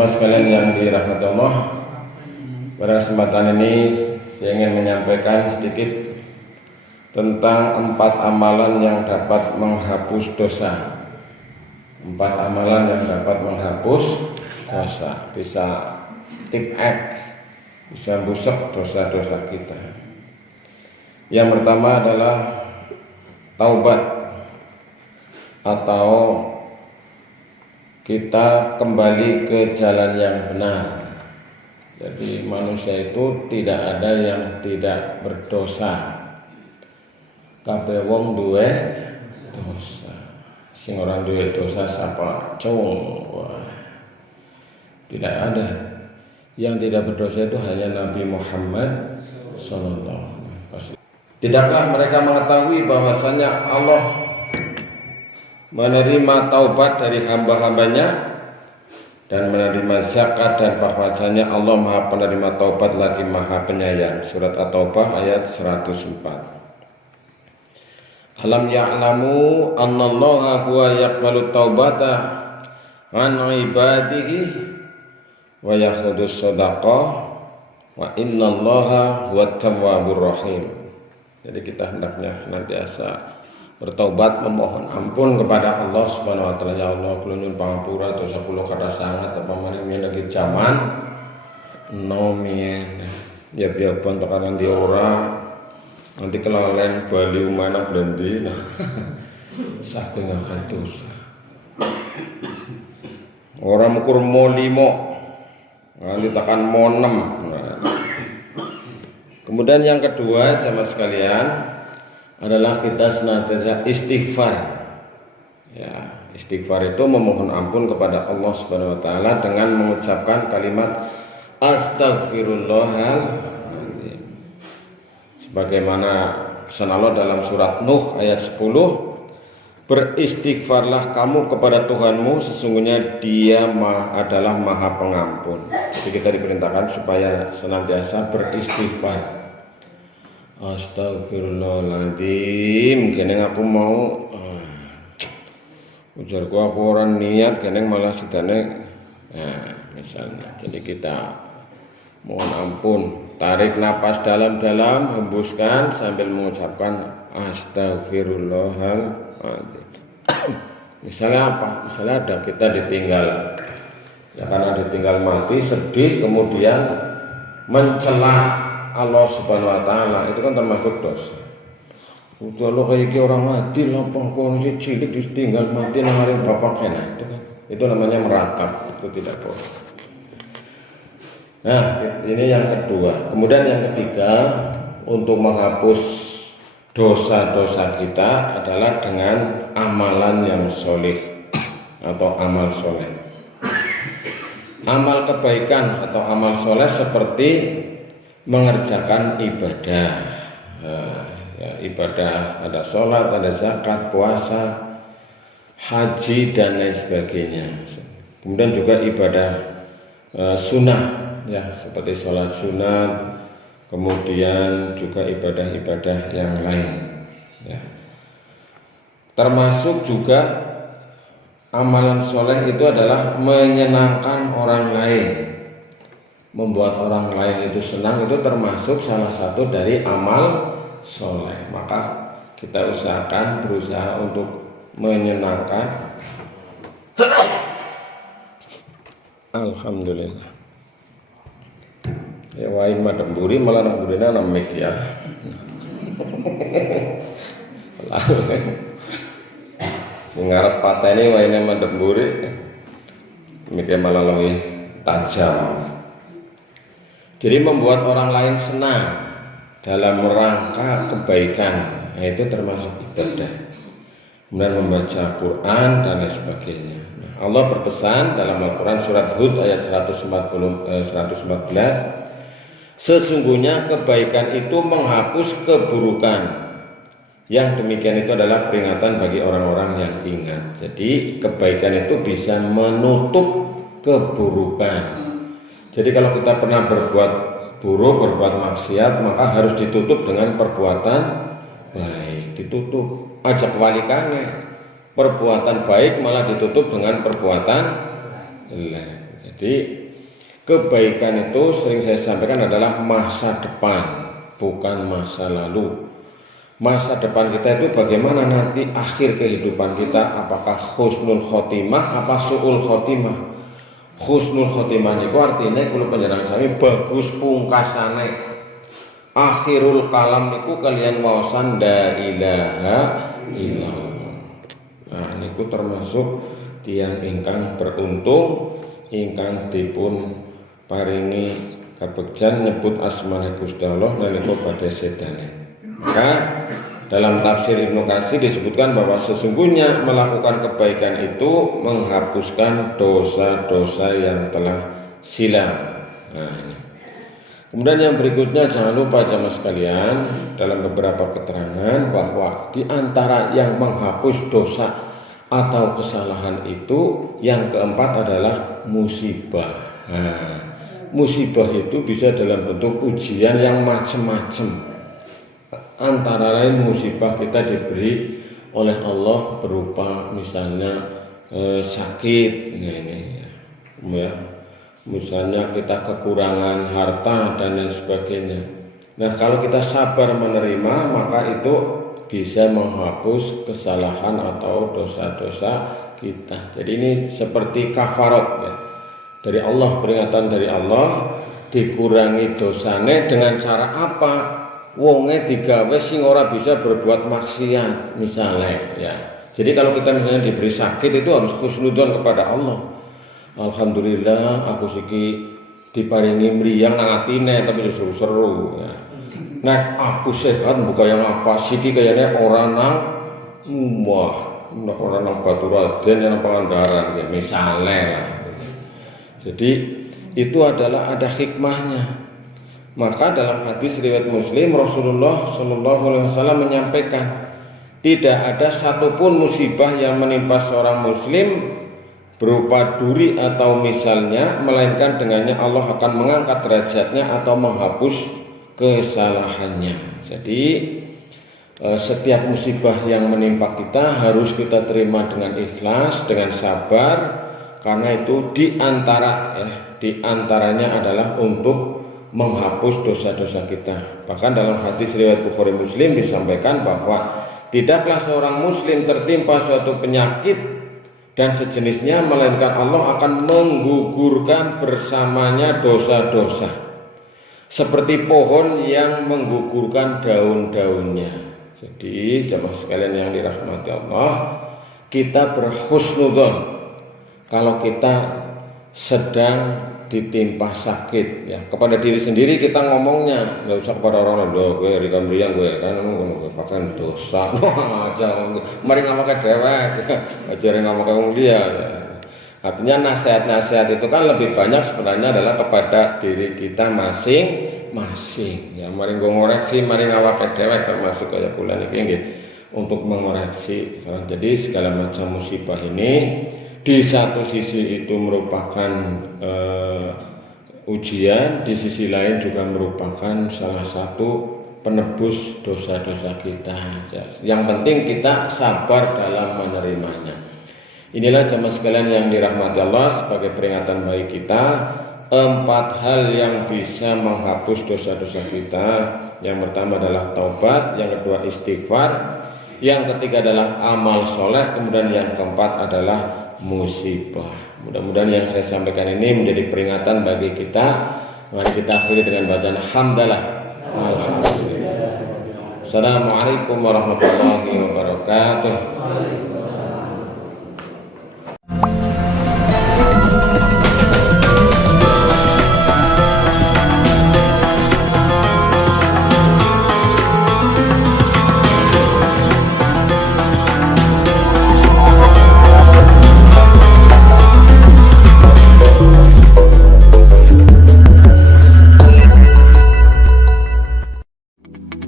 Jemaah sekalian yang dirahmati Allah, pada kesempatan ini saya ingin menyampaikan sedikit tentang 4 amalan yang dapat menghapus dosa. 4 amalan yang dapat menghapus dosa, bisa tip X, bisa busuk dosa-dosa kita. Yang pertama adalah taubat, atau kita kembali ke jalan yang benar. Jadi manusia itu tidak ada yang tidak berdosa. Kabeh wong duwe dosa. Sing orang duwe dosa sapa cowok. Wah. Tidak ada. Yang tidak berdosa itu hanya Nabi Muhammad SAW. Tidaklah mereka mengetahui bahwasanya Allah menerima taubat dari hamba-hambanya dan menerima zakat, dan bahwasanya Allah Maha penerima taubat lagi Maha penyayang. Surat At-Taubah ayat 104. Alam ya'lamu annallaha huwa yaqbalu taubata an ibadihi wa yakhudhu shadaqah wa innallaha huwa tawwabur rahim. Jadi kita hendaknya senantiasa bertaubat, memohon ampun kepada Allah Subhanahu wa taala. Ya Allah, kula nyuwun pangapura dosa kula kada sangat apa maring lagi zaman nomien. Ya biya pun tekanan di ora nanti kelalen bali mana blendi. Nah, saking akeh dosa. Ora mukur mo 5 nanti tekan mo 6. Nah. Kemudian yang kedua, jamaah sekalian, adalah kita senantiasa istighfar. Ya, istighfar itu memohon ampun kepada Allah Subhanahu wa taala dengan mengucapkan kalimat Astaghfirullahaladzim. Sebagaimana pesan Allah dalam surat Nuh ayat 10, beristighfarlah kamu kepada Tuhanmu, sesungguhnya Dia adalah Maha Pengampun. Jadi kita diperintahkan supaya senantiasa beristighfar. Astagfirullahaladzim, keneng aku mau ujarku aku orang niat, keneng malah sedane misalnya. Jadi kita mohon ampun, tarik napas dalam-dalam, hembuskan sambil mengucapkan astagfirullahaladzim. Misalnya apa? Misalnya ada kita ditinggal, ya karena ditinggal mati, sedih, kemudian mencela Allah Subhanahu wa taala, itu kan termasuk dosa. Udah lo kayak orang mati lompong kondisi cilik ditinggal mati namarin bapak kena, itu kan, itu namanya meratap, itu tidak boleh. Nah, ini yang kedua. Kemudian yang ketiga, untuk menghapus dosa-dosa kita adalah dengan amalan yang soleh atau amal soleh. Amal kebaikan atau amal soleh seperti mengerjakan ibadah, ya, ibadah ada sholat, ada zakat, puasa, haji dan lain sebagainya. Kemudian juga ibadah sunnah, ya seperti sholat sunat, kemudian juga ibadah-ibadah yang lain. Ya. Termasuk juga amalan soleh itu adalah menyenangkan orang lain. Membuat orang lain itu senang, itu termasuk salah satu dari amal soleh. Maka kita usahakan berusaha untuk menyenangkan. Alhamdulillah. Ya wain madem buri malah nang burine nang mik ya. Sing ngarep pateni waine madem buri mike malah luwih tajam. Jadi membuat orang lain senang dalam rangka kebaikan, nah itu termasuk ibadah. Kemudian membaca Quran dan lain sebagainya. Nah, Allah berpesan dalam Al-Quran surat Hud ayat 114, sesungguhnya kebaikan itu menghapus keburukan. Yang demikian itu adalah peringatan bagi orang-orang yang ingat. Jadi kebaikan itu bisa menutup keburukan. Jadi kalau kita pernah berbuat buruk, berbuat maksiat, maka harus ditutup dengan perbuatan baik. Ditutup, ajak walikannya. Perbuatan baik malah ditutup dengan perbuatan jelek. Jadi kebaikan itu sering saya sampaikan adalah masa depan, bukan masa lalu. Masa depan kita itu bagaimana nanti akhir kehidupan kita, apakah husnul khotimah apa su'ul khotimah. Husnul khotimah itu artinya kalau penjelasan kami bagus pungkasane. Akhirul kalam niku kalian wawasan la ilaha illallah. Nah niku termasuk tiang ingkang beruntung, ingkang dipun paringi kabegjan nyebut asmane Gusti Allah nalika badhe sedane. Maka dalam tafsir Ibnu Katsir disebutkan bahwa sesungguhnya melakukan kebaikan itu menghapuskan dosa-dosa yang telah silam. Nah, ini. Kemudian yang berikutnya jangan lupa jamaah sekalian dalam beberapa keterangan bahwa di antara yang menghapus dosa atau kesalahan itu yang keempat adalah musibah. Nah, musibah itu bisa dalam bentuk ujian yang macam-macam. Antara lain musibah kita diberi oleh Allah berupa misalnya sakit, ya. Misalnya kita kekurangan harta dan lain sebagainya. Nah kalau kita sabar menerima maka itu bisa menghapus kesalahan atau dosa-dosa kita. Jadi ini seperti kafarat ya. Dari Allah, peringatan dari Allah, dikurangi dosane dengan cara apa? Wonge digawe sing ora bisa berbuat maksiat misalnya ya. Jadi kalau kita misalnya diberi sakit itu harus husnudzon kepada Allah. Alhamdulillah aku siki diparingi mriyang nang atine tapi seru-seru ya. Nah aku sehat buka yang apa siki kayaknya orang nang orang nang Baturaden yang Pangandaran ya misalnya lah. Jadi itu adalah ada hikmahnya. Maka dalam hadis riwayat Muslim Rasulullah Shallallahu Alaihi Wasallam menyampaikan tidak ada satupun musibah yang menimpa seorang Muslim berupa duri atau misalnya melainkan dengannya Allah akan mengangkat derajatnya atau menghapus kesalahannya. Jadi setiap musibah yang menimpa kita harus kita terima dengan ikhlas, dengan sabar, karena itu diantaranya adalah untuk menghapus dosa-dosa kita. Bahkan dalam hadis riwayat Bukhari Muslim disampaikan bahwa tidaklah seorang muslim tertimpa suatu penyakit dan sejenisnya melainkan Allah akan menggugurkan bersamanya dosa-dosa seperti pohon yang menggugurkan daun-daunnya. Jadi jemaah sekalian yang dirahmati Allah, kita berhusnudzon kalau kita sedang ditimpa sakit ya, kepada diri sendiri kita ngomongnya, nggak usah kepada orang lain. Loh gue rikamriang gue kan ngono pakai dosa aja mari ngomong ke dewek aja ngomong ke dia. Artinya nasihat-nasihat itu kan lebih banyak sebenarnya adalah kepada diri kita masing-masing ya. Mari gue ngoreksi, mari ngawak ke dewek termasuk kayak bulan ini untuk mengoreksi. Jadi segala macam musibah ini di satu sisi itu merupakan ujian, di sisi lain juga merupakan salah satu penebus dosa-dosa kita. Yang penting kita sabar dalam menerimanya. Inilah jemaah sekalian yang dirahmati Allah, sebagai peringatan bagi kita 4 hal yang bisa menghapus dosa-dosa kita. Yang pertama adalah taubat, yang kedua istighfar, yang ketiga adalah amal soleh, kemudian yang keempat adalah musibah. Mudah-mudahan yang saya sampaikan ini menjadi peringatan bagi kita. Mari kita akhiri dengan bacaan hamdalah. Alhamdulillah. Assalamualaikum warahmatullahi wabarakatuh.